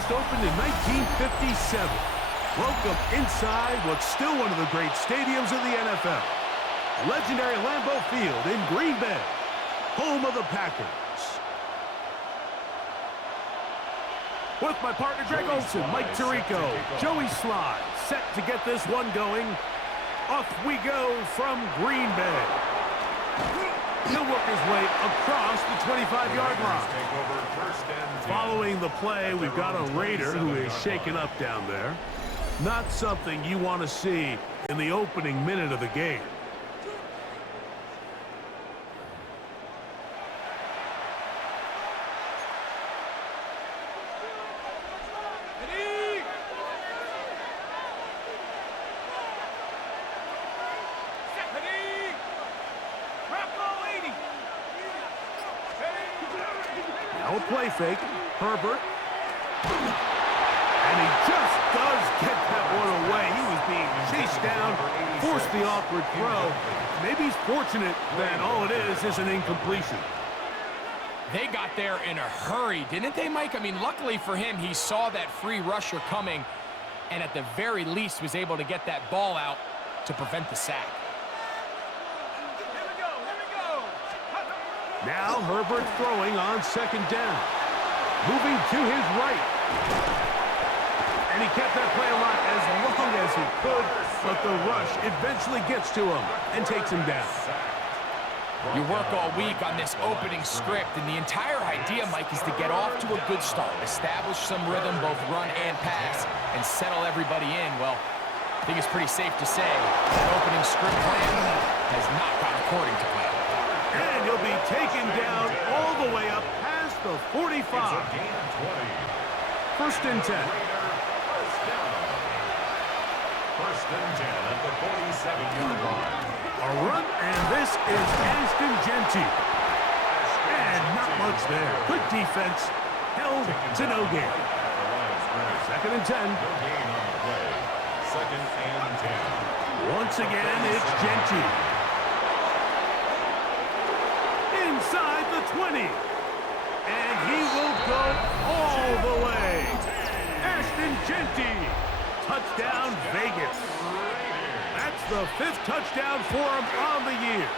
first opened in 1957. Welcome inside what's still one of the great stadiums of the NFL. Legendary Lambeau Field in Green Bay, home of the Packers. With my partner Greg Olson, Mike Tirico, Joey Sly, set to get this one going. Off we go from Green Bay. He'll work his way across the 25-yard line. Following the play, we've got a Raider who is shaken up down there. Not something you want to see in the opening minute of the game. Now a play fake. Herbert. And he just does get that one away. He was being chased down, forced the awkward throw. Maybe he's fortunate that all it is an incompletion. They got there in a hurry, didn't they, Mike? I mean, luckily for him, he saw that free rusher coming and at the very least was able to get that ball out to prevent the sack. Now Herbert throwing on second down. Moving to his right. And he kept that play alive as long as he could, but the rush eventually gets to him and takes him down. You work all week on this opening script, and the entire idea, Mike, is to get off to a good start, establish some rhythm, both run and pass, and settle everybody in. Well, I think it's pretty safe to say that opening script plan has not gone according to plan. And he'll be taken down all the way up past the 45. First and 10. First and 10 at the 47-yard line. A run, and this is Ashton Genty. And not much there. Good defense. Held to no gain. Second and 10. No gain on the play. Second and 10. Once again, it's Genty. Inside the 20. And he will go all the way. Ashton Genty. Touchdown, Vegas. That's the 5th touchdown for him on the year.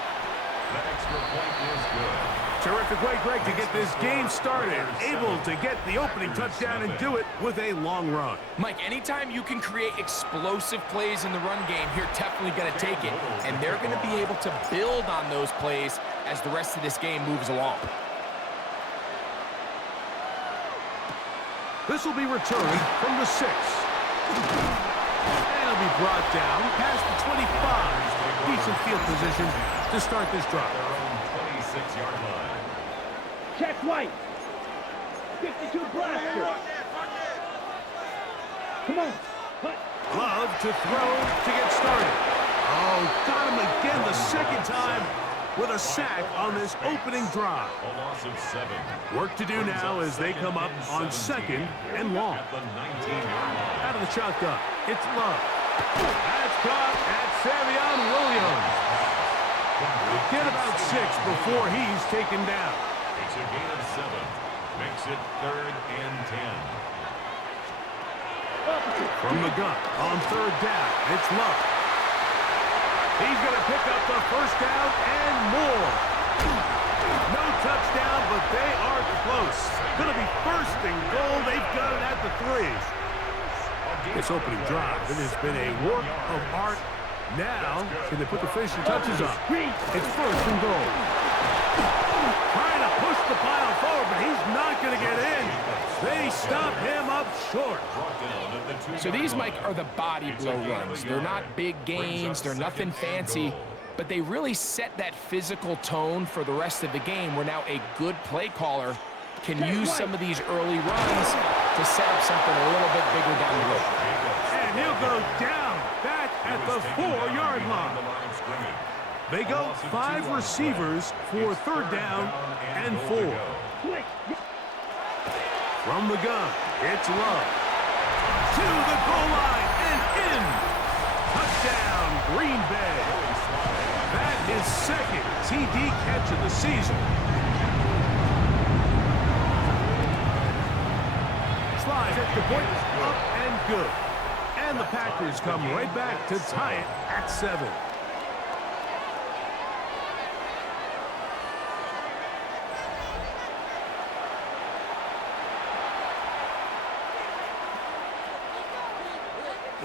That extra point is good. Terrific way, Greg, to get this game started. Able to get the opening touchdown and do it with a long run. Mike, anytime you can create explosive plays in the run game, you're definitely going to take it. And they're going to be able to build on those plays as the rest of this game moves along. This will be returned from the 6. And he'll be brought down past the 25. Decent field position to start this drive. Their own 26-yard line. Check White. 52 blaster. Come on. Cut. Love to throw to get started. Oh, got him again the second time with a sack on this opening drive. A loss of 7. Work to do now as they come up on second and long. At the 19-yard line. Out of the shotgun, it's Love. That's caught at Savion Williams. We get about 6 before he's taken down. Takes a gain of 7. Makes it 3rd and 10. From the gun on 3rd down, it's Love. He's going to pick up the first down and more. No touchdown, but they are close. Going to be first and goal. They've got it at the 3. This opening drive, it has been a work of art. Now, can they put the finishing touches on? It's first and goal. Trying to push the pile forward, but he's not going to get in. They stop him up short. So these, Mike, are the body blow runs. They're not big gains. They're nothing fancy. But they really set that physical tone for the rest of the game where now a good play caller can use some of these early runs to set up something a little bit bigger down the road. And he'll go down back at the 4-yard line. They go 5 receivers for 3rd down and 4. From the gun, it's Love. To the goal line and in. Touchdown, Green Bay. That is 2nd TD catch of the season. Slides at Extra point up and good. And the Packers come right back to tie it at 7.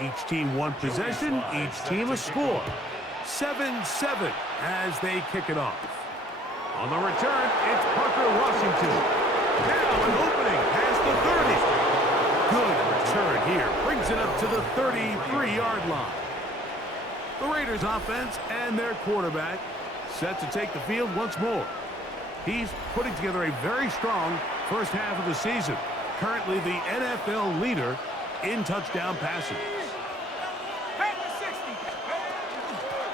Each team one possession, each team a score. 7-7 as they kick it off. On the return, it's Parker Washington. Now an opening past the 30. Good return here. Brings it up to the 33-yard line. The Raiders offense and their quarterback set to take the field once more. He's putting together a very strong first half of the season. Currently the NFL leader in touchdown passes.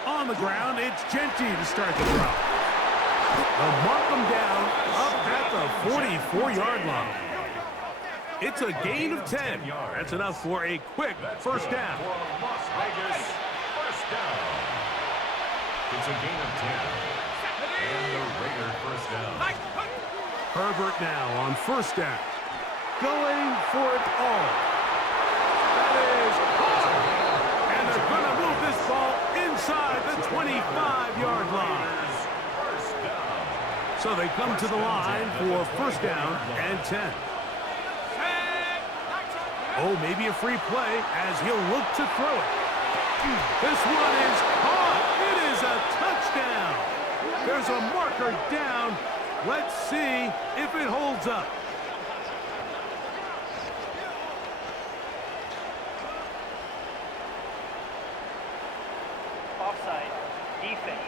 On the ground, it's Genty to start the drive. They'll mark them down up at the 44-yard line. It's a gain of 10. That's enough for a quick first down. Las Vegas, first down. It's a gain of 10. And the Raider first down. Herbert now on first down. Going for it all. That is caught. And they're going to move this ball inside the 25-yard line. So they come to the line for first down and 10. Oh, maybe a free play as he'll look to throw it. This one is caught. It is a touchdown. There's a marker down. Let's see if it holds up. Offside. Defense.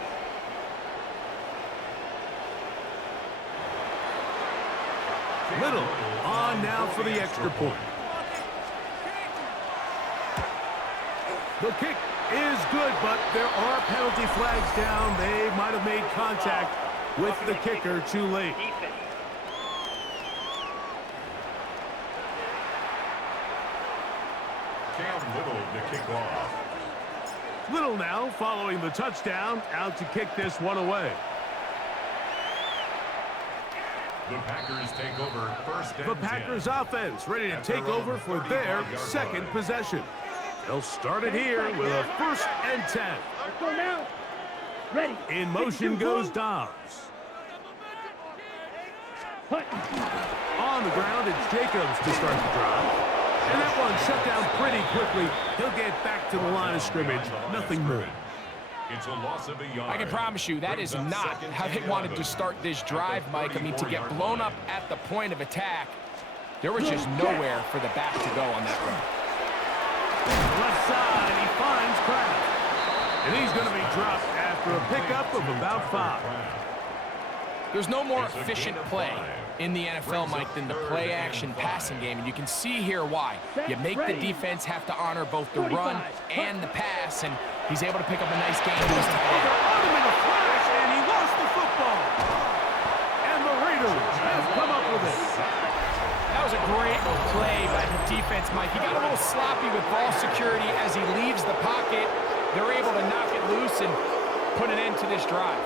Little on now for the extra point. The kick is good, but there are penalty flags down. They might have made contact with the kicker too late. Cam Little to kick off. Little now following the touchdown, out to kick this one away. The Packers take over first and The Packers offense ready to take over for their second possession. They'll start it here with a first and 10. Let's go now. Ready. In motion goes Dobbs. On the ground, it's Jacobs to start the drive. And that one shut down pretty quickly. He'll get back to the line of scrimmage. Nothing more. It's a loss of a yard. I can promise you that is not how they wanted to start this drive, Mike. I mean, to get blown up at the point of attack, there was just nowhere for the back to go on that run. Left side, he finds Kraft. And he's going to be dropped after a pickup of about 5. There's no more efficient play in the NFL, Mike, than the play-action passing game, and you can see here why. You make the defense have to honor both the run and the pass, and he's able to pick up a nice gain. On him in a flash, and he lost the football. And the Raiders have come up with it. That was a great play by the defense, Mike. He got a little sloppy with ball security as he leaves the pocket. They're able to knock it loose and put an end to this drive.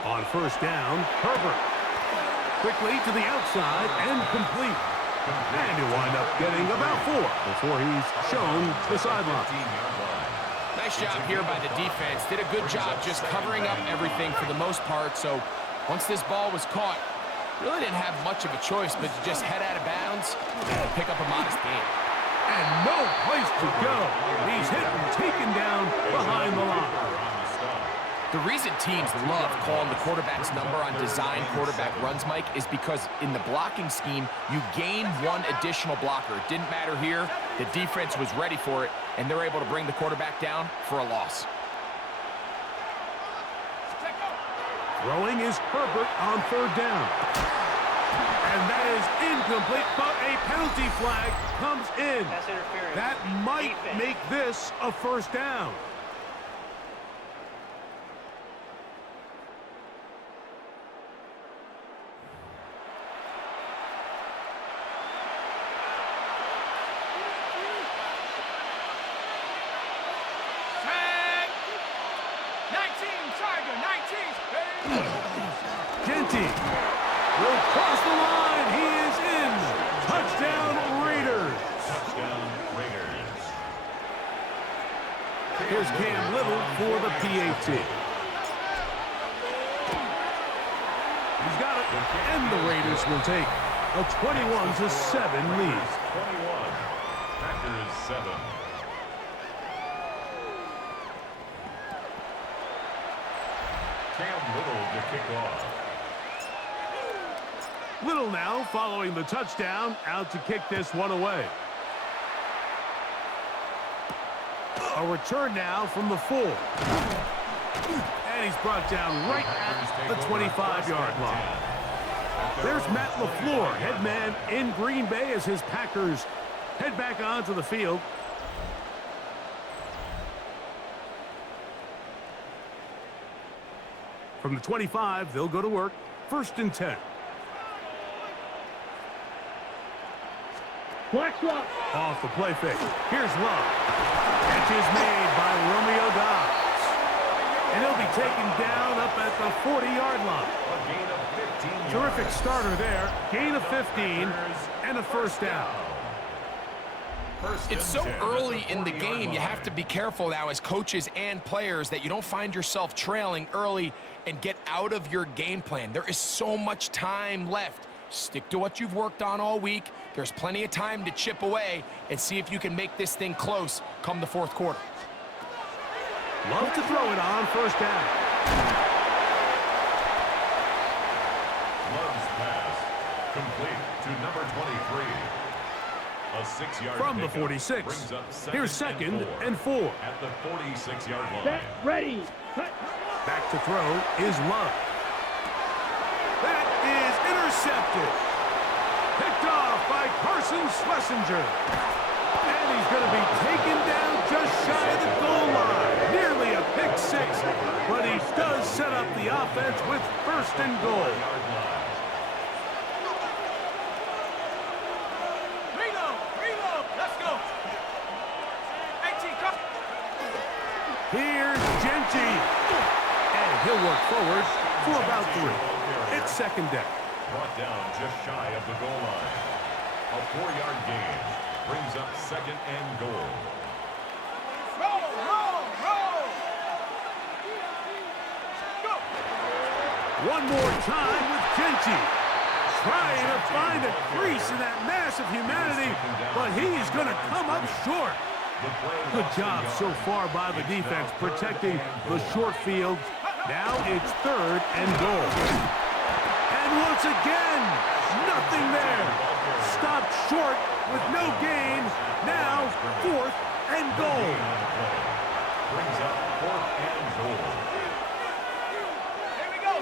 On first down, Herbert. Quickly to the outside and complete. And he'll wind up getting about 4 before he's shown the sideline. Nice job here by the defense. Did a good job just covering up everything for the most part. So once this ball was caught, really didn't have much of a choice but to just head out of bounds and pick up a modest gain. And no place to go. He's hit and taken down behind the line. The reason teams love calling the quarterback's number on design quarterback runs, Mike, is because in the blocking scheme, you gain one additional blocker. It didn't matter here. The defense was ready for it, and they're able to bring the quarterback down for a loss. Throwing is Herbert on third down. And that is incomplete, but a penalty flag comes in. That might make this a first down. Here's Cam Little for the PAT. He's got it, and the Raiders will take a 21-7 lead. 21. Packers 7. Cam Little to kick off. Little now following the touchdown, out to kick this one away. A return now from the 4. And he's brought down right at the 25-yard line. There's Matt LaFleur, head man in Green Bay as his Packers head back onto the field. From the 25, they'll go to work. 1st and 10. Black Love. Off the play fake. Here's Love. Catch is made by Romeo Dobbs. And he'll be taken down up at the 40-yard line. A gain of 15 yards. Terrific starter there. Gain of 15 and a 1st down. It's so early in the game, you have to be careful now as coaches and players that you don't find yourself trailing early and get out of your game plan. There is so much time left. Stick to what you've worked on all week. There's plenty of time to chip away and see if you can make this thing close come the 4th quarter. Love to throw it on 1st down. Love's pass complete to number 23. A 6-yard From the pickup 46. brings up Here's 2nd and 4. at the 46-yard line. Set. Ready. Cut. Back to throw is Love. That is intercepted. Picked off by Carson Schlesinger. And he's going to be taken down just shy of the goal line. Nearly a pick 6. But he does set up the offense with 1st and goal. Reload. Let's go. 18, come. Here's Genty. And he'll work forward for about 3. It's 2nd down. Brought down just shy of the goal line. A 4-yard gain brings up 2nd and goal. Roll. Go. One more time with Genty. Trying to find a crease in that mass of humanity, but he's going to come up short. Good job so far by the defense protecting the short field. Now it's 3rd and goal. And once again, nothing there. Stopped short with no gain. Now 4th and goal. Brings up 4th and goal. Here we go.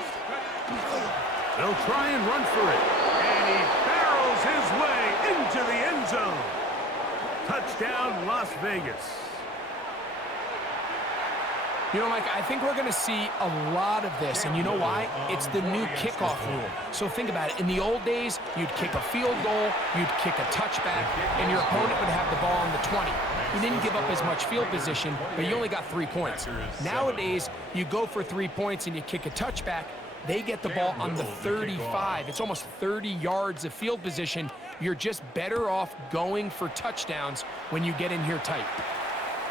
They'll try and run for it. And he barrels his way into the end zone. Touchdown, Las Vegas. You know, Mike, I think we're going to see a lot of this, and you know why? It's the new kickoff rule. So think about it. In the old days, you'd kick a field goal, you'd kick a touchback, and your opponent would have the ball on the 20. You didn't give up as much field position, but you only got 3 points. Nowadays, you go for 3 points and you kick a touchback, they get the ball on the 35. It's almost 30 yards of field position. You're just better off going for touchdowns when you get in here tight.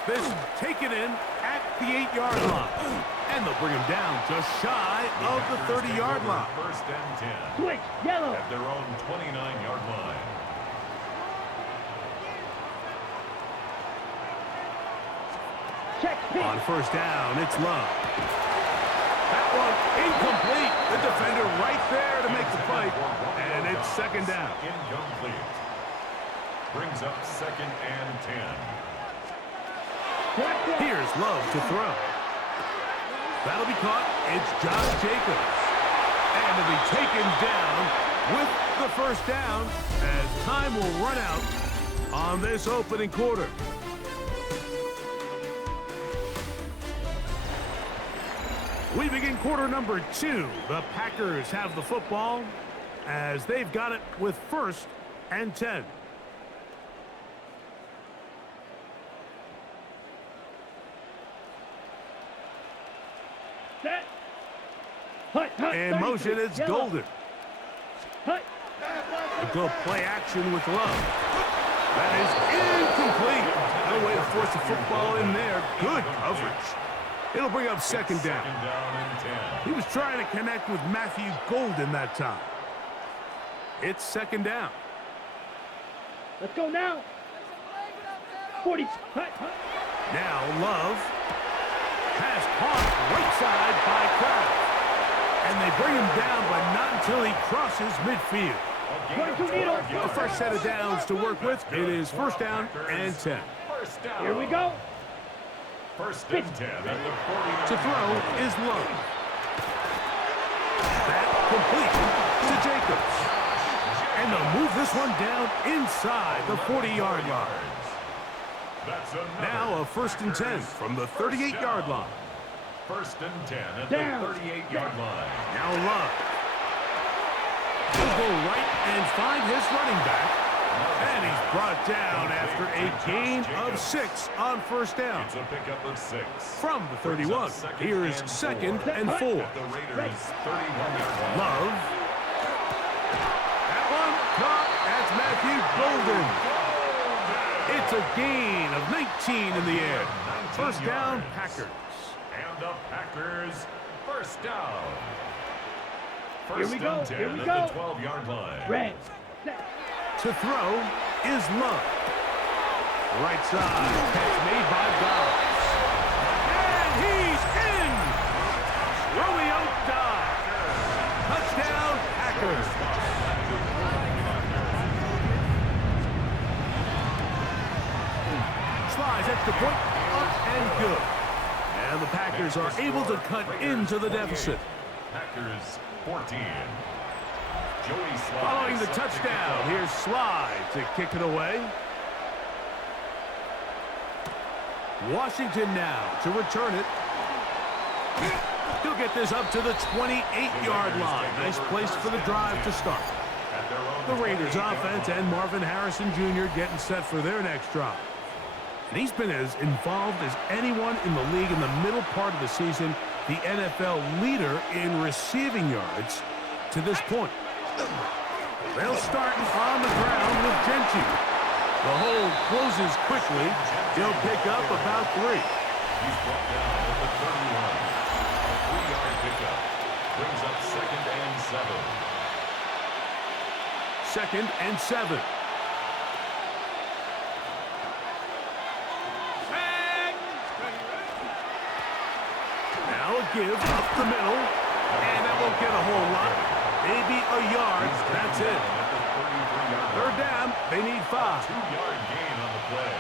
This taken in at the 8-yard line. And they'll bring him down just shy of the 30-yard line. 1st and 10. Switch. Yellow. At their own 29-yard line. Check. Pitch. On 1st down, it's Love. That one incomplete. The defender right there to make the fight. And it's 2nd down. Incomplete. Brings up 2nd and 10. Here's Love to throw. That'll be caught. It's Josh Jacobs. And he'll be taken down with the 1st down as time will run out on this opening quarter. We begin quarter number 2. The Packers have the football as they've got it with 1st and 10. Set. Hut. In motion, it's Golden. Hut. A good play action with Love. That is incomplete. No way to force the football in there. Good coverage. It'll bring up second down. Second down and 10. He was trying to connect with Matthew Golden that time. It's second down. Let's go now. 40. Hut. Now Love. Pass caught right side by Kraft. And they bring him down, but not until he crosses midfield. A fresh set of downs to work with. It is first down and 10. First down. Here we go. First and 10 at the 49. To throw is Love. That complete to Jacobs. And they'll move this one down inside the 40-yard line. Now a first and 10 from the 38-yard line. First and 10 at Down. the 38-yard line. Now Love. He'll go right and find his running back. And he's brought down after a gain of 6 on first down. It's a pickup of 6. From the 31, here's second and 4. At the Raiders' 31-yard line. Love. That one caught. That's Matthew Golden. It's a gain of 19 in the air. First down, Packers. And the Packers first down. Here we go, and 10 here we at go. the 12-yard line. Red. Set. To throw is Love. Right side. Catch made by Dobbs. And he's in. Romeo Dobbs. Touchdown, Packers. Slides extra point, up and good. And the Packers are able to cut into the deficit. Packers 14. Joey Slide. Following the touchdown, here's Slide to kick it away. Washington now to return it. He'll get this up to the 28-yard line. Nice place for the drive to start. The Raiders offense and Marvin Harrison Jr. getting set for their next drive. And he's been as involved as anyone in the league in the middle part of the season, the NFL leader in receiving yards to this point. They'll start on the ground with Gentry. The hole closes quickly. He'll pick up about 3. He's brought down at the 31. A 3-yard pickup. Brings up second and 7. Second and 7. Now a give up the middle. And that won't get a whole lot. Maybe a yard. That's it. Third down. They need 5. 2-yard gain on the play.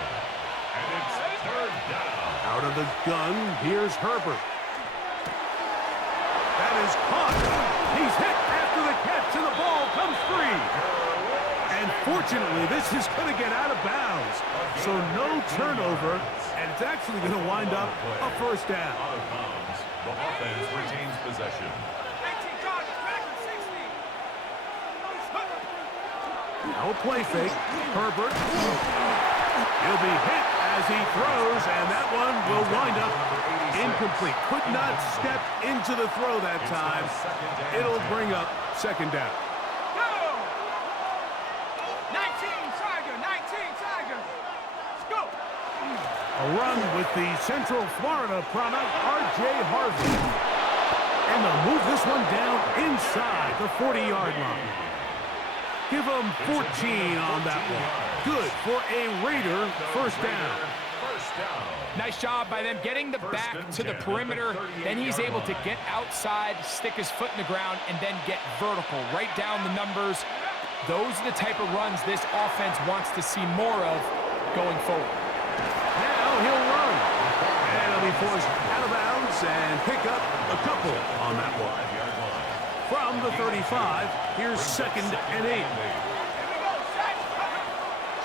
And it's third down. Out of the gun, here's Herbert. That is caught. He's hit after the catch, and the ball comes free. And fortunately, this is going to get out of bounds. So no turnover, and it's actually going to wind up a first down. Out of bounds. The offense retains possession. 18 cards, Packers 60. Now a play fake. Herbert. He'll be hit as he throws, and that one will wind up incomplete. Could not step into the throw that time. It'll bring up second down. Go! 19 Tiger, 19 Tiger. Let's go. A run with the Central Florida product, R.J. Harvey. And they'll move this one down inside the 40-yard line. Give them 14 on that one. Good for a Raider first down. Nice job by them getting the back to the perimeter. Then he's able to get outside, stick his foot in the ground, and then get vertical. Right down the numbers. Those are the type of runs this offense wants to see more of going forward. Now he'll run. And he'll be forced out of bounds and pick up a couple on that one. From the 35, here's second and 8.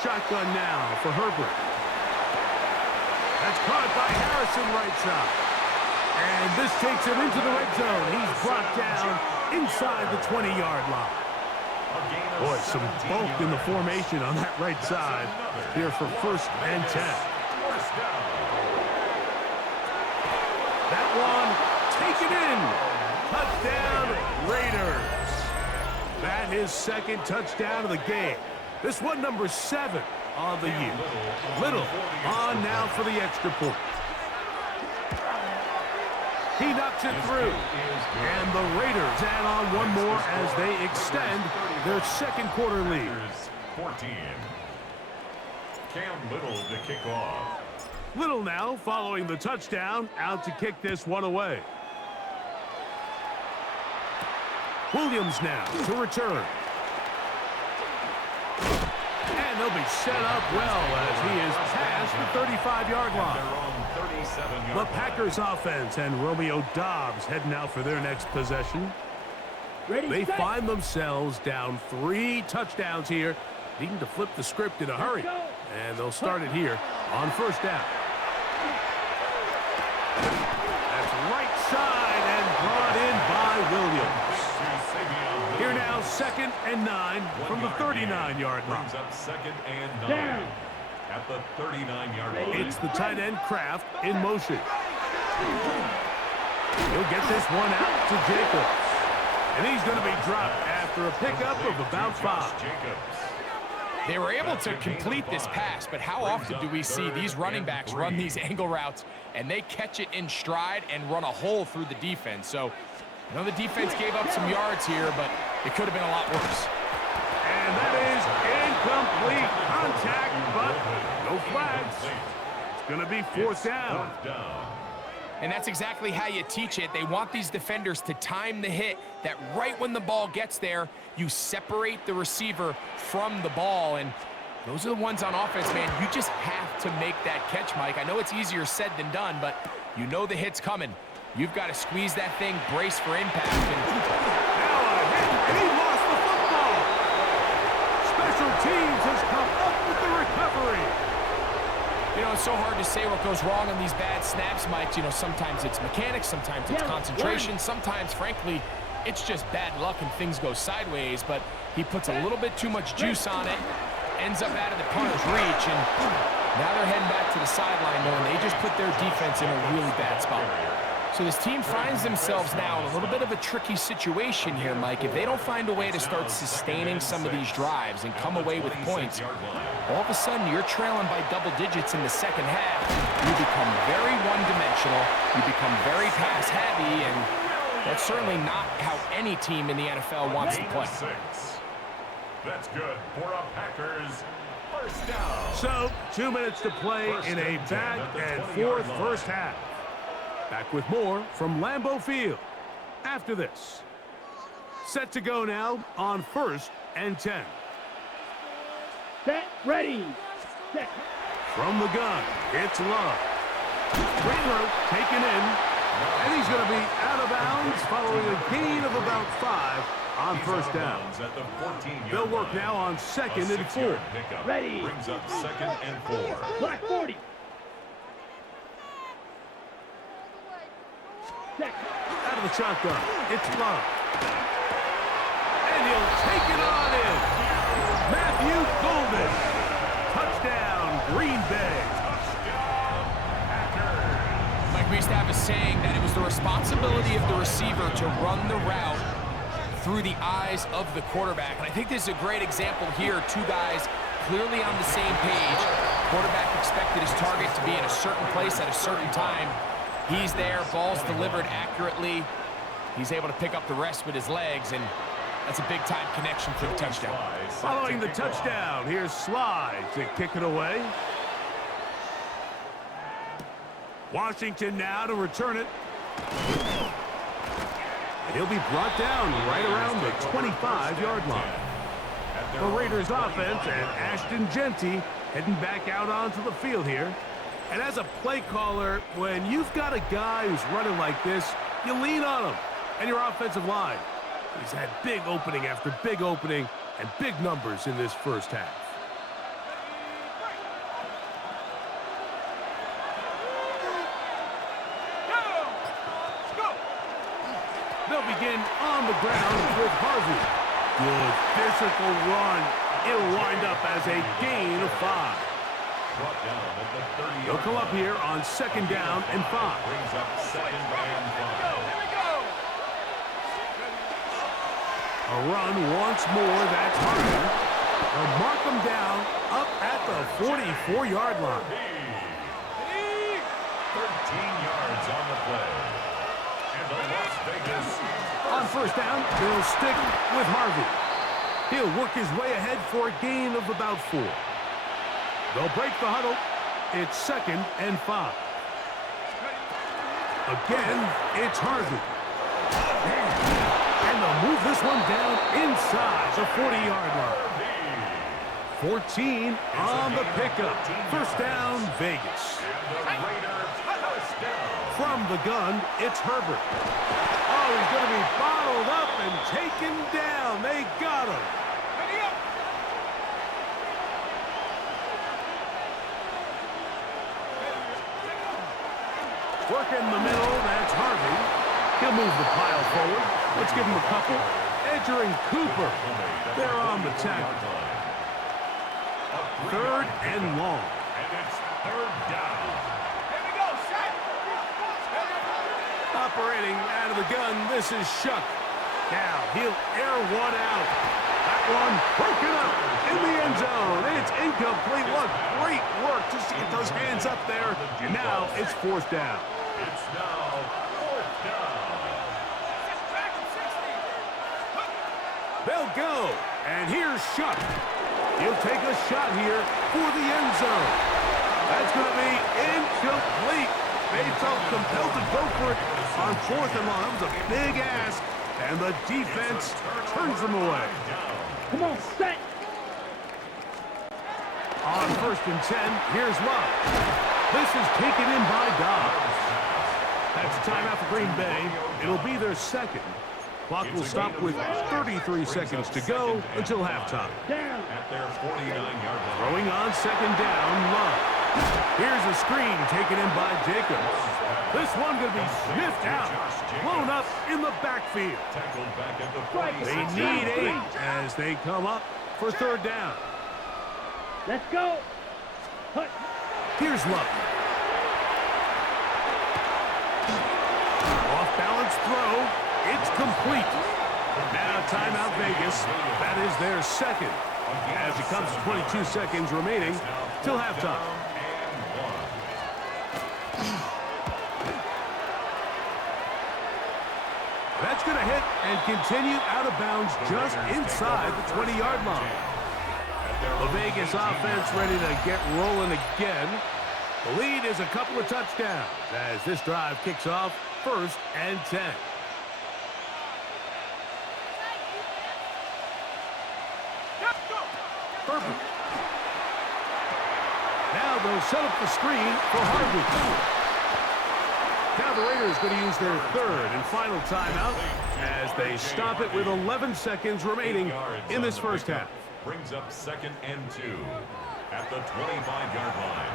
Shotgun now for Herbert. That's caught by Harrison right side. And this takes him into the red zone. He's brought down inside the 20-yard line. Boy, some bulk in the formation on that right side here for first and 10. That one taken in. Touchdown, Raiders. That is second touchdown of the game. This one, number 7. of the year. Little on now for the extra point. He knocks it through. And the Raiders add on one more as they extend their second quarter lead. 14. Cam Little to kick off. Little now following the touchdown, out to kick this one away. Williams now to return. And they'll be set up well as he is past the 35-yard line. The Packers offense and Romeo Doubs heading out for their next possession. They find themselves down 3 touchdowns here, needing to flip the script in a hurry. And they'll start it here on first down. That's right side and brought in by Williams. Here now, 2nd and 9 from the 39-yard line. Brings up 2nd and 9 at the 39-yard line. It's the tight end Kraft in motion. He'll get this one out to Jacobs. And he's going to be dropped after a pickup of about 5. They were able to complete this pass, but how often do we see these running backs run these angle routes and they catch it in stride and run a hole through the defense? So I know the defense gave up some yards here, but it could have been a lot worse. And that is incomplete contact, but no flags. It's going to be 4th down. And that's exactly how you teach it. They want these defenders to time the hit, that right when the ball gets there, you separate the receiver from the ball. And those are the ones on offense, man. You just have to make that catch, Mike. I know it's easier said than done, but you know the hit's coming. You've got to squeeze that thing, brace for impact. And now a hit, and he lost the football. Special teams has come up with the recovery. you know, it's so hard to say what goes wrong on these bad snaps, Mike. You know, sometimes it's mechanics, sometimes it's concentration, sometimes, frankly, it's just bad luck and things go sideways, but he puts a little bit too much juice on it, ends up out of the punter's reach, and now they're heading back to the sideline knowing they just put their defense in a really bad spot. So this team finds themselves now in a little bit of a tricky situation here, Mike. If they don't find a way to start sustaining some of these drives and come away with points, all of a sudden you're trailing by double digits in the second half. You become very one-dimensional. You become very pass-heavy, and that's certainly not how any team in the NFL wants to play. That's good for a Packers first down. So 2 minutes to play in a back and forth first half. Back with more from Lambeau Field after this. Set to go now on 1st and 10. Set, ready, set. From the gun, it's Love. Rainbow taken in, and he's going to be out of bounds following a gain of about 5 on first down. They'll work now on 2nd and 4. Ready. Brings up 2nd and 4. Black 40. Set. Out of the shotgun, it's Love. And he'll take it on in. Matthew Golden. Touchdown, Green Bay. Mike, we used to have a saying that it was the responsibility of the receiver to run the route through the eyes of the quarterback. And I think this is a great example here. Two guys clearly on the same page. Quarterback expected his target to be in a certain place at a certain time. He's there, ball's delivered accurately. He's able to pick up the rest with his legs, and that's a big-time connection for the touchdown. Following the touchdown, here's Sly to kick it away. Washington now to return it. And he'll be brought down right around the 25-yard line. The Raiders offense and Ashton Genty heading back out onto the field here. And as a play caller, when you've got a guy who's running like this, you lean on him and your offensive line. He's had big opening after big opening and big numbers in this first half. They'll begin on the ground with Harvey. Good physical run. It'll wind up as a gain of 5. He'll come up here on 2nd down and 5. Brings up 2nd and 5. A run once more, that's Harvey. They'll mark them down up at the 44-yard line. 13 yards on the play. And the Las Vegas. On first down, they'll stick with Harvey. He'll work his way ahead for a gain of about 4. They'll break the huddle. It's 2nd and 5. Again, it's Harvey. And they'll move this one down inside the 40-yard line. 14 on the pickup. First down, Vegas. From the gun, it's Herbert. Oh, he's going to be bottled up and taken down. They got him. Work in the middle, that's Harvey. He'll move the pile forward. Let's give him a couple. Edger and Cooper, they're on the tackle. 3rd and long. And it's 3rd down. Operating out of the gun, this is Shuck. Now, he'll air one out. That one broken up in the end zone. It's incomplete. What great work just to get those hands up there. And now it's 4th down. It's now 4th down. They'll go. And here's Shuck. He'll take a shot here for the end zone. That's going to be incomplete. They felt compelled to go for it on 4th and long. That was a big ask. And the defense turns them away. Come on, set. On 1st and 10, here's Love. This is taken in by Dobbs. That's a timeout for Green Bay. It'll be their 2nd. Clock will stop with 33 seconds to go until halftime. Down. At their 49-yard line. Throwing on 2nd down, Love. Here's a screen taken in by Jacobs. This one going to be sniffed out, blown up in the backfield. Tackled back at the They 46. need 8 as they come up for 3rd down. Let's go. Hut. Here's Love. Off-balance throw. It's complete. Now timeout Vegas. That is their 2nd. As it comes to 22 seconds remaining till halftime. That's going to hit and continue out of bounds just inside the 20-yard line. The Vegas offense ready to get rolling again. The lead is a couple of touchdowns as this drive kicks off 1st and 10. Herbert. Now they'll set up the screen for Harvey. Now the Raiders going to use their 3rd and final timeout as they stop it with 11 seconds remaining in this first half. Brings up 2nd and 2 at the 25-yard line.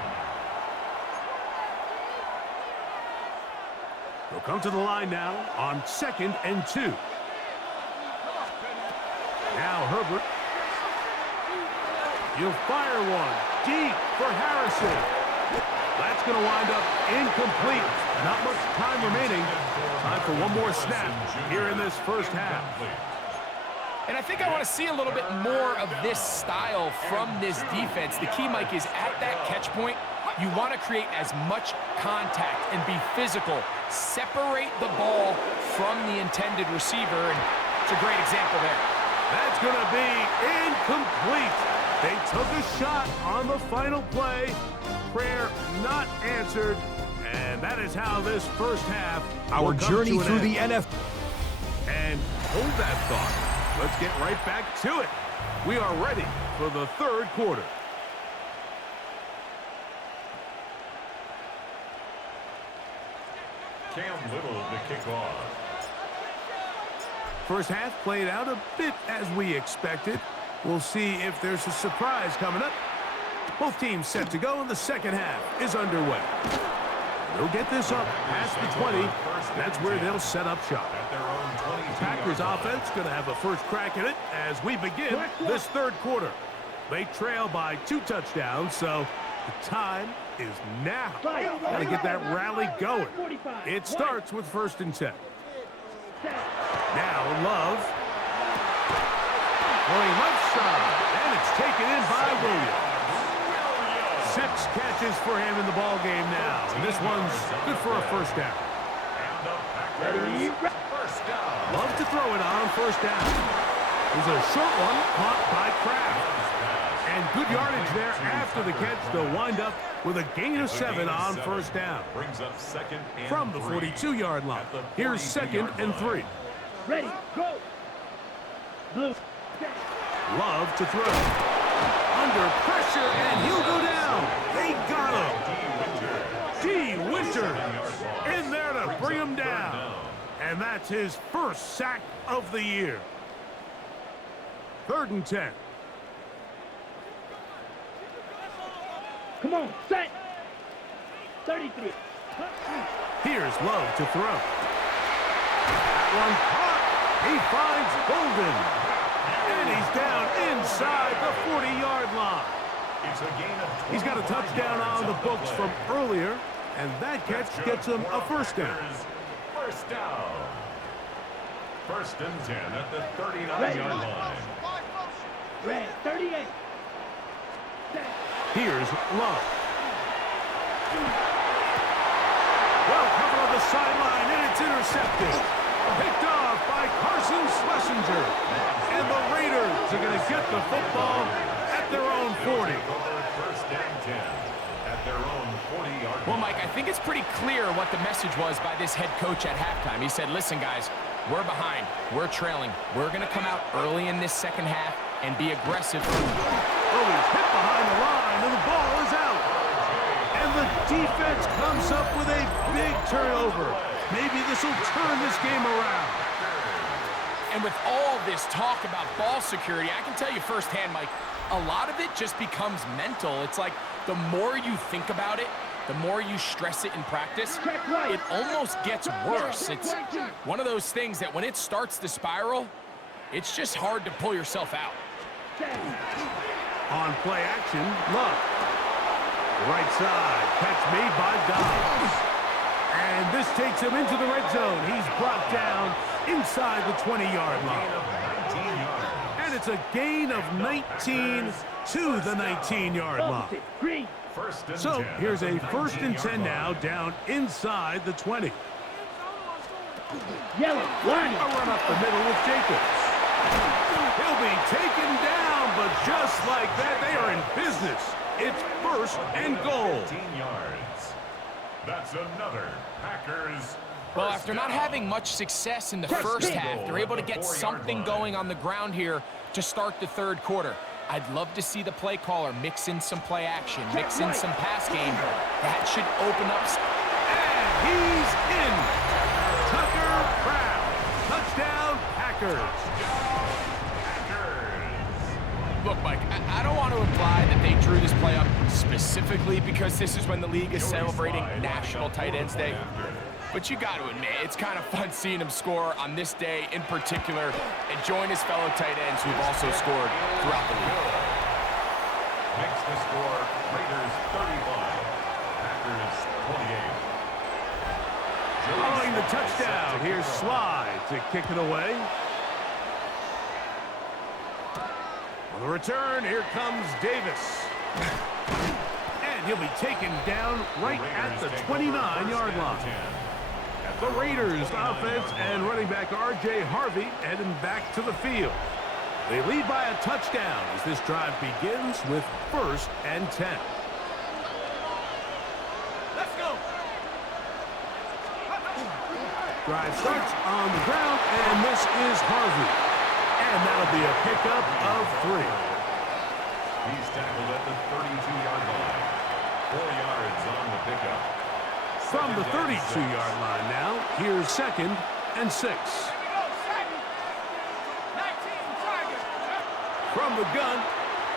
They'll come to the line now on 2nd and 2. Now Herbert. He'll fire one deep for Harrison. That's going to wind up incomplete. Not much time remaining. Time for one more snap here in this first half. And I think I want to see a little bit more of this style from this defense. The key, Mike, is at that catch point, you want to create as much contact and be physical. Separate the ball from the intended receiver, and it's a great example there. That's going to be incomplete. They took a shot on the final play. Prayer not answered. And that is how this first half Our journey through the NFL. And hold that thought. Let's get right back to it. We are ready for the 3rd quarter. Cam Little to kick off. First half played out a bit as we expected. We'll see if there's a surprise coming up. Both teams set to go, and the second half is underway. They'll get this up past the 20. That's where they'll set up shop. Packers offense going to have a first crack at it as we begin this 3rd quarter. They trail by 2 touchdowns, so the time is now. Got to get that rally going. It starts with 1st and 10. Now Love. Going left side, and It's taken in by Williams. 6 catches for him in the ball game now. And this one's good for a first down. And the Packers first down. Love to throw it on first down. There's a short one caught by Kraft. And good yardage there after the catch to wind up with a gain of 7 on first down. Brings up second and From the 42-yard line. Here's 2nd and 3. Ready, go. Blue. Love to throw. Under pressure, and he'll go down. They got him. D. Winter in there to bring him down. And that's his first sack of the year. 3rd and 10. Come on, set. 33. Here's Love to throw. That one caught. He finds Golden. And he's down inside the 40-yard line. It's a gain of He's got a touchdown on the books from earlier, and that catch gets him a first down. First down. 1st and 10 at the 39-yard line. Red, 38. Set. Here's Love. Well covered on the sideline, and it's intercepted. Picked off by Carson Schlesinger. And the Raiders are going to get the football at their own 40. 1st and 10 at their own 40-yard line. Well, Mike, I think it's pretty clear what the message was by this head coach at halftime. He said, listen, guys, we're behind. We're trailing. We're going to come out early in this second half and be aggressive. Oh, he's hit behind the line, and the ball is out. And the defense comes up with a big turnover. Maybe this will turn this game around. And with all this talk about ball security, I can tell you firsthand, Mike, a lot of it just becomes mental. It's like the more you think about it, the more you stress it in practice, it almost gets worse. It's one of those things that when it starts to spiral, it's just hard to pull yourself out. On play action, Love. Right side, catch made by Dobbs. And this takes him into the red zone. He's brought down inside the 20-yard line. And it's a gain of 19 to the 19-yard line. Green. So here's a 1st and 10 now, down inside the 20. Yellow, line. A run up the middle with Jacobs. He'll be taken down, but just like that, they are in business. It's 1st and goal. 15 yards. That's another Packers. Well, after not having much success in the first half, they're able to get something going on the ground here to start the 3rd quarter. I'd love to see the play caller mix in some play action, mix in some pass game. That should open up. And he's in. Tucker Kraft. Touchdown, Packers. Look, Mike, I don't want to imply that they drew this play up specifically because this is when the league is celebrating National Tight Ends Day. But you got to admit, it's kind of fun seeing him score on this day in particular and join his fellow tight ends who've also scored throughout the league. Makes the score Raiders 35, Packers 28. Following the touchdown, here's Sly to kick it away. On the return, here comes Davis. And he'll be taken down right at the 29-yard line. The Raiders offense and running back R.J. Harvey heading back to the field. They lead by a touchdown as this drive begins with 1st and 10. Let's go. Drive starts on the ground, and this is Harvey. And that'll be a pickup of 3. He's tackled at the 32-yard line. 4 yards on the pickup. From the 32-yard line now, here's 2nd and 6. From the gun,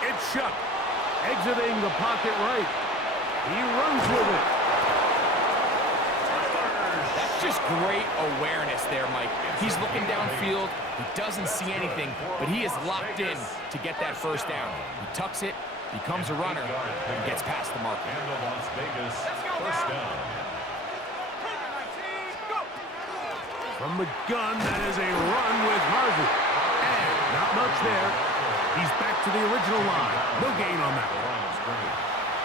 it's Shuck. Exiting the pocket right. He runs with it. That's just great awareness there, Mike. He's looking downfield. He doesn't see anything, but he is locked in to get that first down. He tucks it, becomes a runner, and gets past the marker. And the Las Vegas first down. From the gun, that is a run with Harvey. And not much there. He's back to the original line. No gain on that.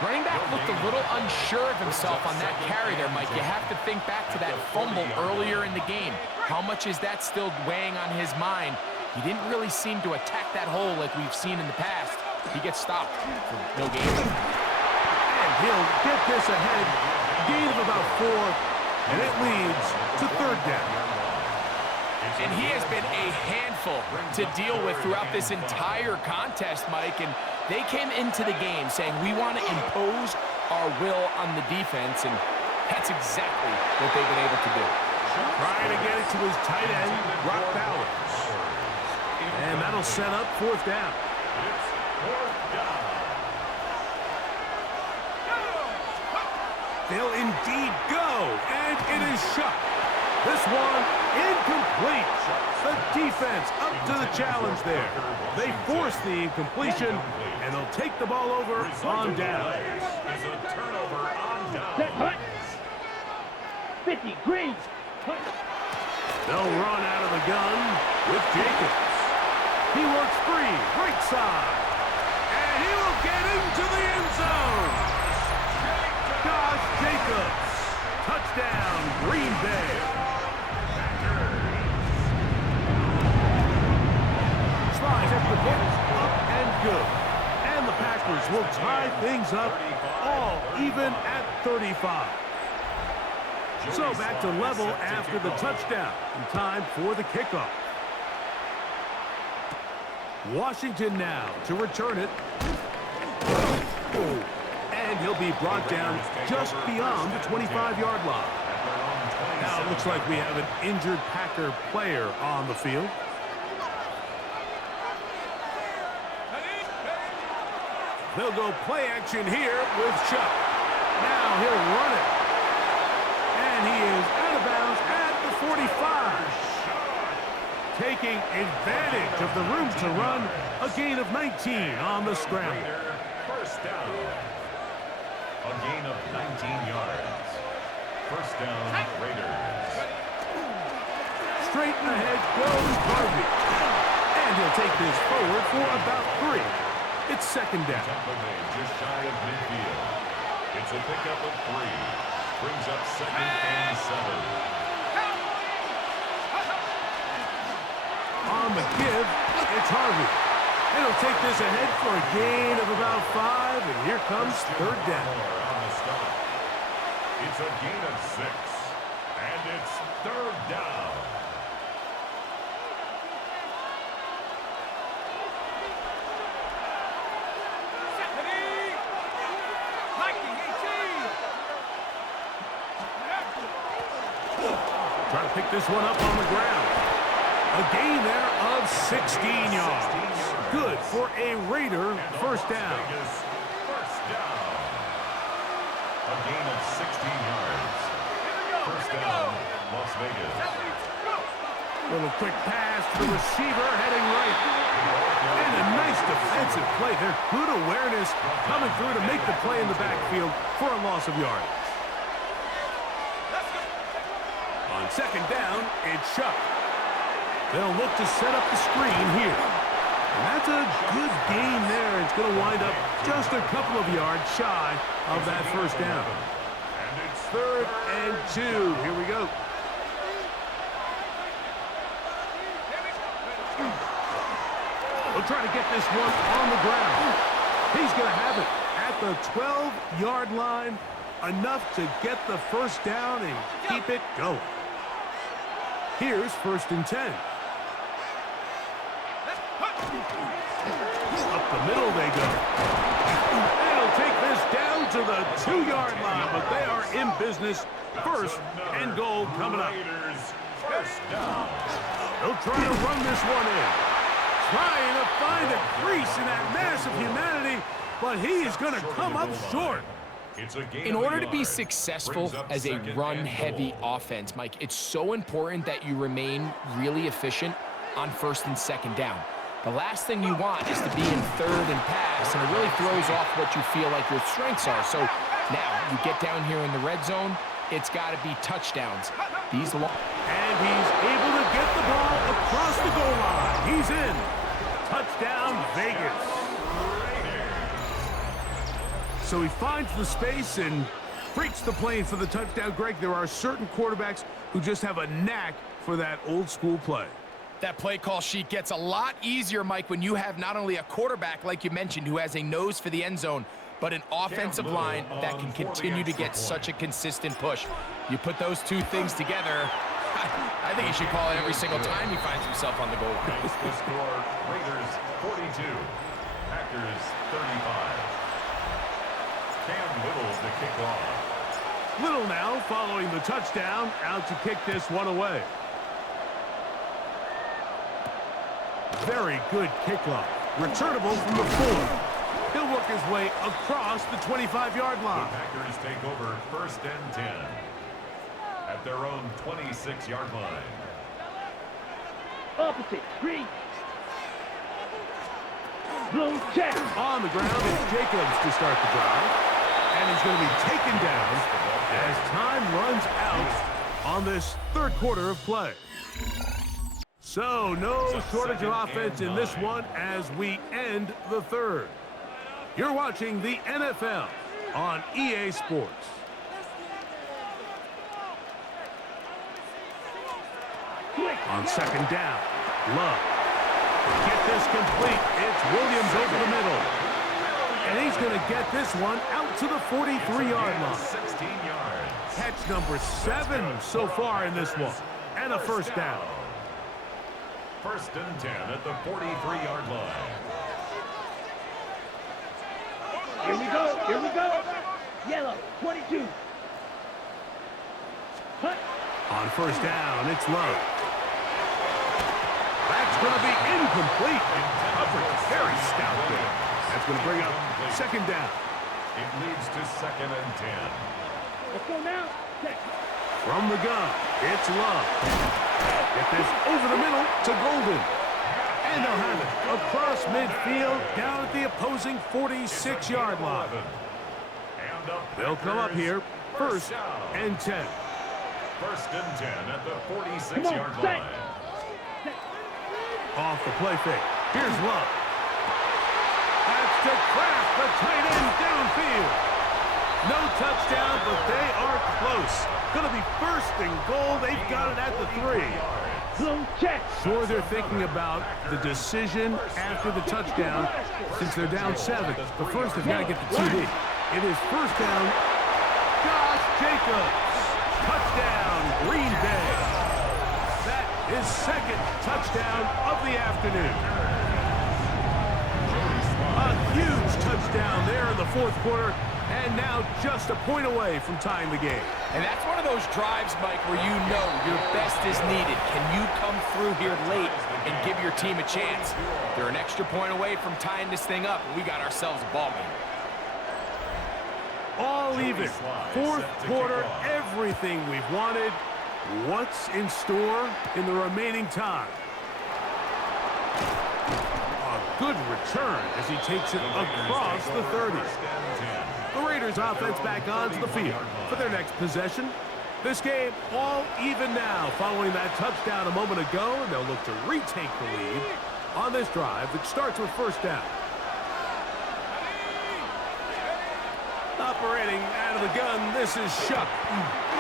Running back looked a little unsure of himself on that carry there, Mike. You have to think back to that fumble earlier in the game. How much is that still weighing on his mind? He didn't really seem to attack that hole like we've seen in the past. He gets stopped for no gain. And he'll get this ahead. Gain of about 4, and it leads to third down. And he has been a handful to deal with throughout this entire contest, Mike. And they came into the game saying, we want to impose our will on the defense, and that's exactly what they've been able to do. Trying to get it to his tight end, Rock Ballard. And that'll set up fourth down. They'll indeed go, and it is shut. This one incomplete. The defense up to the challenge there. They force the incompletion, and they'll take the ball over on down. Set, hut. 50, green. Hut. They'll run out of the gun with Jacobs. He works free, right side. And he will get into the end zone. Josh Jacobs. Touchdown, Green Bay. Slides at the bit, up and good. And the Packers will tie things up, all even at 35. So back to level after the touchdown. And time for the kickoff. Washington now to return it. And he'll be brought down just beyond the 25-yard line. Now it looks like we have an injured Packer player on the field. They'll go play action here with Chuck. Now he'll run it. And he is out of bounds at the 45. Taking advantage of the room to run, a gain of 19 on the scramble. First down. A gain of 19 yards. First down, Raiders. Straight ahead goes Harvey. And he'll take this forward for about 3. It's second down. Just shy of midfield. It's a pickup of 3. Brings up second and 7. On the give, it's Harvey. And he'll take this ahead for a gain of about 5, and here comes third down. It's a gain of 6, and it's third down. Trying to pick this one up on the ground. A gain there of 16 yards. Good for a Raider first down. First down. A gain of 16 yards. First down, Las Vegas. Little quick pass to the receiver heading right. And a nice defensive play there. Good awareness coming through to make the play in the backfield for a loss of yardage. On second down, it's Chuck. They'll look to set up the screen here. And that's a good gain there. It's going to wind up just a couple of yards shy of that first down. And it's Third and 2. Here we go. We'll try to get this one on the ground. He's going to have it at the 12-yard line. Enough to get the first down and keep it going. Here's first and 10. Up the middle they go. They'll take this down to the 2-yard line, but they are in business. First and goal coming up. first down. They'll try to run this one in. Trying to find a crease in that mass of humanity, but he is going to come up short. In order to be successful as a run-heavy offense, Mike, it's so important that you remain really efficient on first and second down. The last thing you want is to be in third and pass, and it really throws off what you feel like your strengths are. So now you get down here in the red zone, it's got to be touchdowns. And he's able to get the ball across the goal line. He's in. Touchdown, from Vegas. So he finds the space and breaks the plane for the touchdown. Greg, there are certain quarterbacks who just have a knack for that old school play. That play call sheet gets a lot easier, Mike, when you have not only a quarterback, like you mentioned, who has a nose for the end zone, but an offensive line that can continue to get such a consistent push. You put those two things together, I think he should call it every single time he finds himself on the goal line. The score, Raiders 42, Packers 35. Cam Little to kick off. Little now following the touchdown, out to kick this one away. Very good kickoff. Returnable from the 4. He'll work his way across the 25-yard line. The Packers take over 1st and 10 at their own 26-yard line. Opposite. Green. Blue check. On the ground, it's Jacobs to start the drive. And he's going to be taken down as time runs out on this third quarter of play. So no shortage of offense in this one as we end the third. You're watching the NFL on EA Sports. On second down, Love. Get this complete. It's Williams over the middle. And he's going to get this one out to the 43-yard line. 16 yards. Catch number 7 so far in this one. And a first down. 1st and 10 at the 43-yard line. Here we go. Here we go. Yellow. 22. Hut. On first down, it's Love. That's going to be incomplete. Coverage very stout there. That's going to bring up second down. It leads to 2nd and 10. Let's go now. Check. From the gun, it's Love. Get this over the middle to Golden. And they'll have it across midfield down at the opposing 46-yard line. They'll come up here, 1st and 10. 1st and 10 at the 46-yard line. Off the play fake. Here's Love. That's to Kraft, the tight end downfield. No touchdown, but they are close. Going to be 1st and goal. They've got it at the 3. Blue check. Sure, they're thinking about the decision after the touchdown since they're down 7. But first, they've got to get the TD. It is 1st down. Josh Jacobs. Touchdown, Green Bay. That is 2nd touchdown of the afternoon. A huge touchdown there in the 4th quarter. And now just a point away from tying the game. And that's one of those drives, Mike, where you know your best is needed. Can you come through here late and give your team a chance? They're an extra point away from tying this thing up, and we got ourselves a ball game. All even. 4th quarter, everything we've wanted. What's in store in the remaining time? A good return as he takes it across the 30. The Raiders offense back onto the field for their next possession. This game all even now following that touchdown a moment ago, and they'll look to retake the lead on this drive that starts with 1st down. Operating out of the gun, this is Shuck.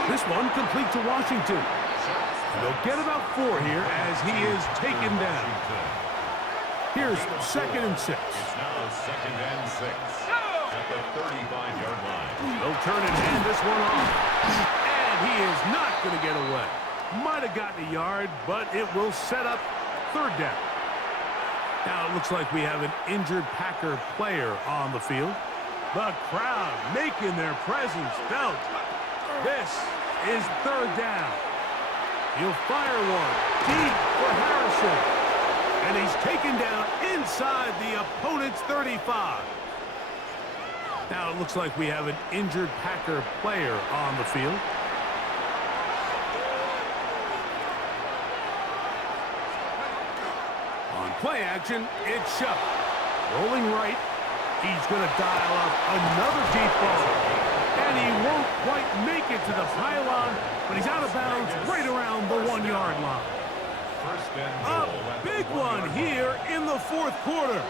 This one complete to Washington. They'll get about 4 here as he is taken down. Here's 2nd and 6. It's now 2nd and 6 at the 35-yard line. They'll turn and hand this one off. And he is not going to get away. Might have gotten a yard, but it will set up 3rd down. Now it looks like we have an injured Packer player on the field. The crowd making their presence felt. This is 3rd down. He'll fire one deep for Harrison. And he's taken down inside the opponent's 35. Now it looks like we have an injured Packer player on the field. On play action, it's Shuck. Rolling right. He's going to dial up another deep ball. And he won't quite make it to the pylon, but he's out of bounds right around the 1-yard line. First and A goal at the big 1-yard one line. here in the 4th quarter.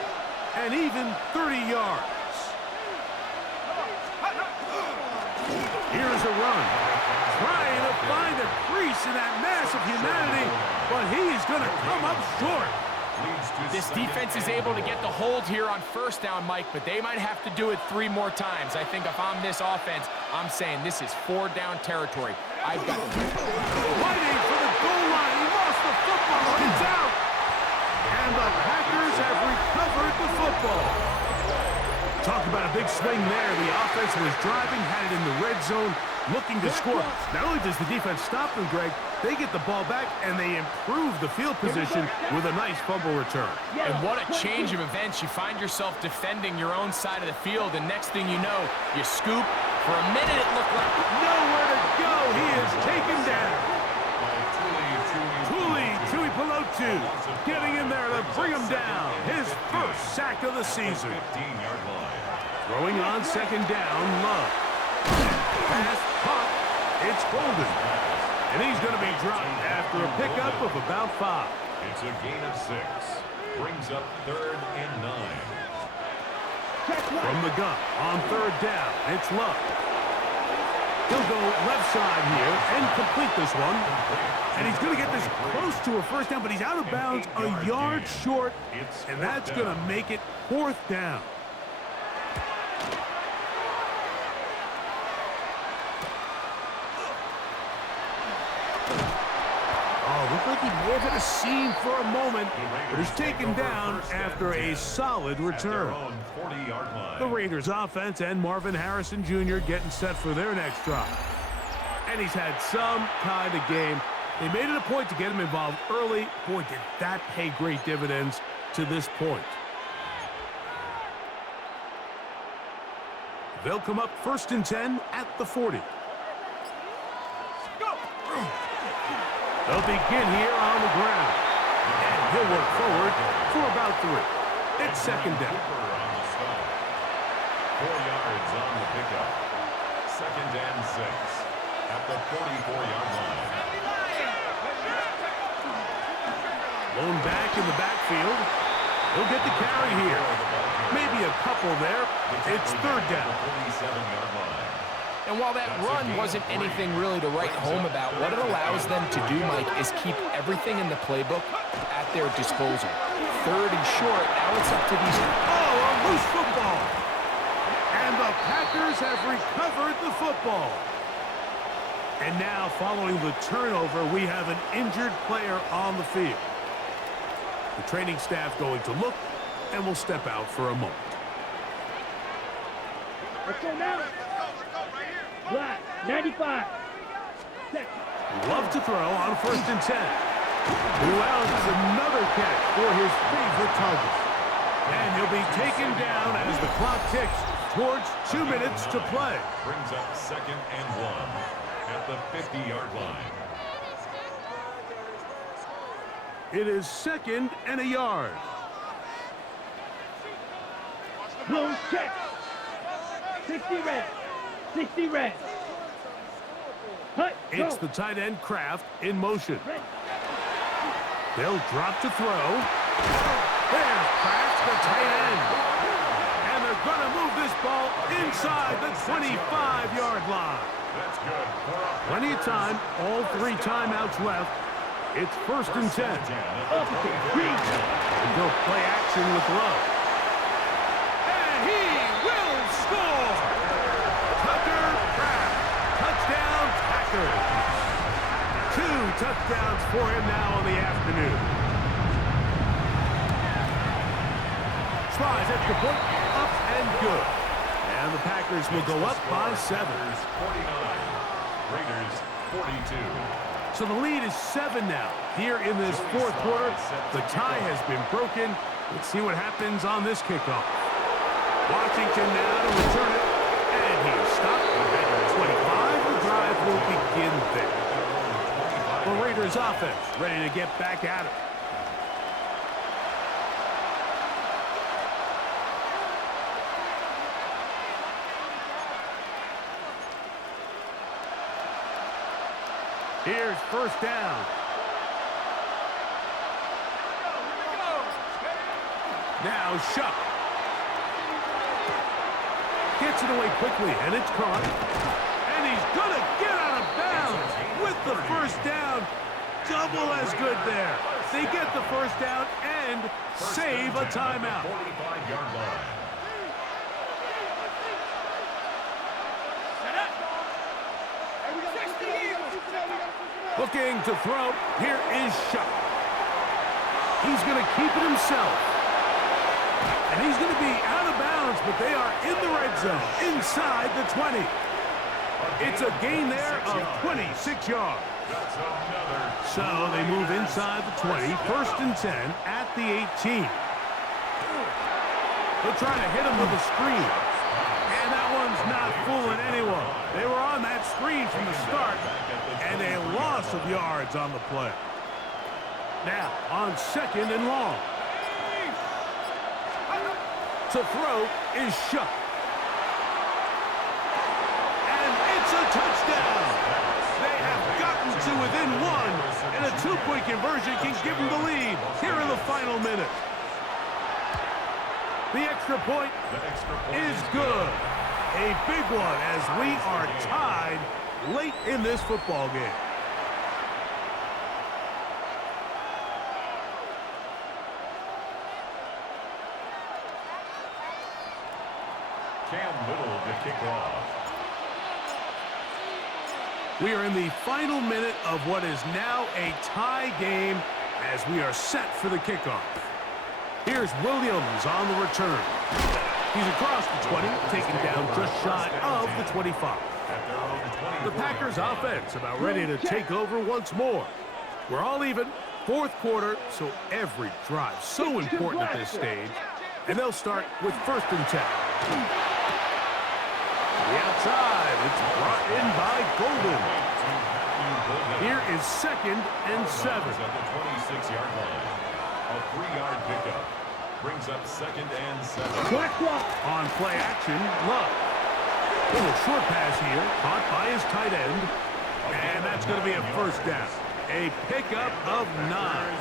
and even 30 yards. Here's a run. Trying to find a crease in that mass of humanity, but he's going to come up short. This defense is able to get the hold here on first down, Mike, but they might have to do it 3 more times. I think if I'm this offense, I'm saying this is 4-down territory. I've got Waiting for the goal line. He lost the football. It's out. And the Packers have recovered the football. Talk about a big swing there. The offense was driving, had it in the red zone, looking to score. Not only does the defense stop them, Greg, they get the ball back and they improve the field position with a nice fumble return. And what a change of events. You find yourself defending your own side of the field, and next thing you know, you scoop. For a minute, it looked like nowhere to go. He is taken down. Tui Pelotu getting in there to bring him down. His first sack of the season. Throwing on second down, Love. Pass, caught. It's Golden. And he's going to be dropped after a pickup of about 5. It's a gain of 6. Brings up 3rd and 9. From the gun on 3rd down, it's Love. He'll go left side here and complete this one. And he's going to get this close to a first down, but he's out of bounds a yard short, and that's going to make it 4th down. Looked like he may have hit a seam for a moment, but he's taken down after a solid return. The Raiders offense and Marvin Harrison Jr. getting set for their next drive. And he's had some kind of game. They made it a point to get him involved early. Boy, did that pay great dividends to this point. They'll come up 1st and 10 at the 40. They'll begin here on the ground. And he'll work forward for about 3. It's 2nd down. 4 yards on the pickup. 2nd and 6 at the 44-yard line. Lone back in the backfield. He'll get the carry here. Maybe a couple there. It's 3rd down. 47-yard line. And while that run wasn't anything really to write home about, what it allows them to do, Mike, is keep everything in the playbook at their disposal. 3rd and short, now it's up to these... Oh, a loose football! And the Packers have recovered the football. And now, following the turnover, we have an injured player on the field. The training staff going to look, and will step out for a moment. Let's go now. Black, 95. Love to throw on 1st and 10. Who else? Another catch for his favorite target. And he'll be taken down as the clock ticks towards 2 minutes to play. Brings up 2nd and 1 at the 50-yard line. It is 2nd and a yard. Blown check. 60 red. 60 red. Hut, It's go. the tight end Kraft in motion. They'll drop to throw. There's Kraft, the tight end. And they're going to move this ball inside the 25-yard line. That's good. Plenty of time. All 3 timeouts left. It's 1st and 10. Opposite, green. And they'll play action with Love. And he will score! Tucker Kraft. Touchdown, Packers. 2 touchdowns for him now on the afternoon. Slides at the point, up and good. And the Packers will go up by 7. 49. Raiders 42. So the lead is 7 now. Here in this 4th quarter, the tie has been broken. Let's see what happens on this kickoff. Washington now to return it. And he's stopped at 25. The drive will begin there. The Raiders offense ready to get back at it. Here's 1st down. Now Shuck Gets it away quickly, and it's caught. And he's going to get out of bounds with the first down. Double as good there. They get the first down and save a timeout. 45-yard line. Looking to throw. Here is Shuck. He's going to keep it himself. And he's going to be out of bounds, but they are in the red zone, inside the 20. It's a gain there of 26 yards. So they move inside the 20, first and 10 at the 18. They'll try to hit him with a screen. And that one's not fooling anyone. They were on that screen from the start, and a loss of yards on the play. Now, on second and long. To throw is Shuck. And it's a touchdown. They have gotten to within one, and a two-point conversion can give them the lead here in the final minute. The extra point is good. A big one as we are tied late in this football game. Cam Little to kick off. We are in the final minute of what is now a tie game as we are set for the kickoff. Here's Williams on the return. He's across the 20, taken down just shy of the 25. The Packers offense about ready to take over once more. We're all even, fourth quarter, so every drive so important at this stage. And they'll start with first and 10. The outside, it's brought in by Golden. Here is second and 7. At the 26-yard line. A 3-yard pickup. Brings up second and 7. On play action, Love. Little short pass here, caught by his tight end. And that's going to be a first down. A pickup of 9.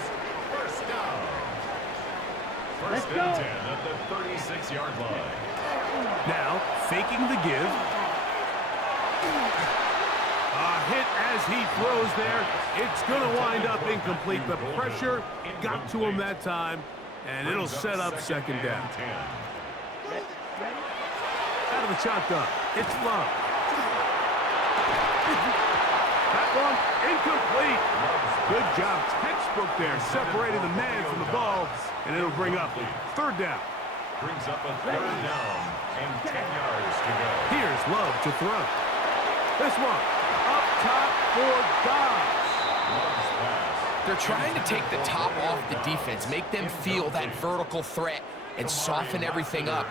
First down. First and 10 at the 36-yard line. Now, faking the give. A hit as he throws there. It's going to wind up incomplete. The pressure got to him that time, and it'll set up second down. Out of the shotgun, it's Love. That one incomplete. Good job, textbook there, separating the man from the ball, and it'll bring up third down. Brings up a third down and 10 yards to go. Here's Love to throw. This one up top for Dobbs. They're trying to take the top off the defense, make them feel that vertical threat, and soften everything up.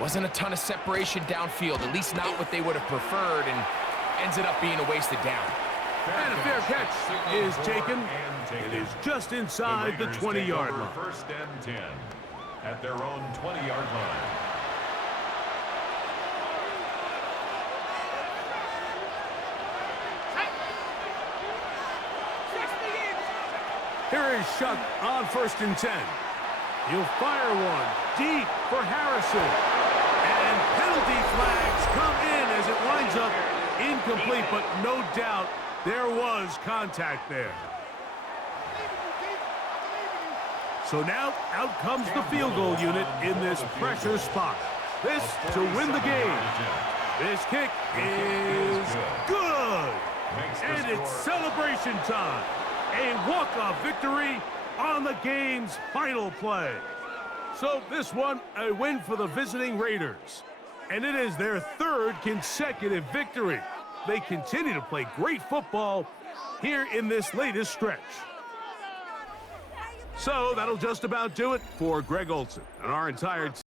Wasn't a ton of separation downfield, at least not what they would have preferred, and ends it up being a wasted down. And a fair catch is taken. It is just inside the 20-yard line. First and 10 at their own 20-yard line. Here is Shuck on first and 10. He'll fire one deep for Harrison. And penalty flags come in as it winds up incomplete, but no doubt there was contact there. So now out comes the field goal unit in this pressure spot. This to win the game. This kick is good. And it's celebration time. A walk-off victory on the game's final play. So this one, a win for the visiting Raiders. And it is their third consecutive victory. They continue to play great football here in this latest stretch. So that'll just about do it for Greg Olsen and our entire team.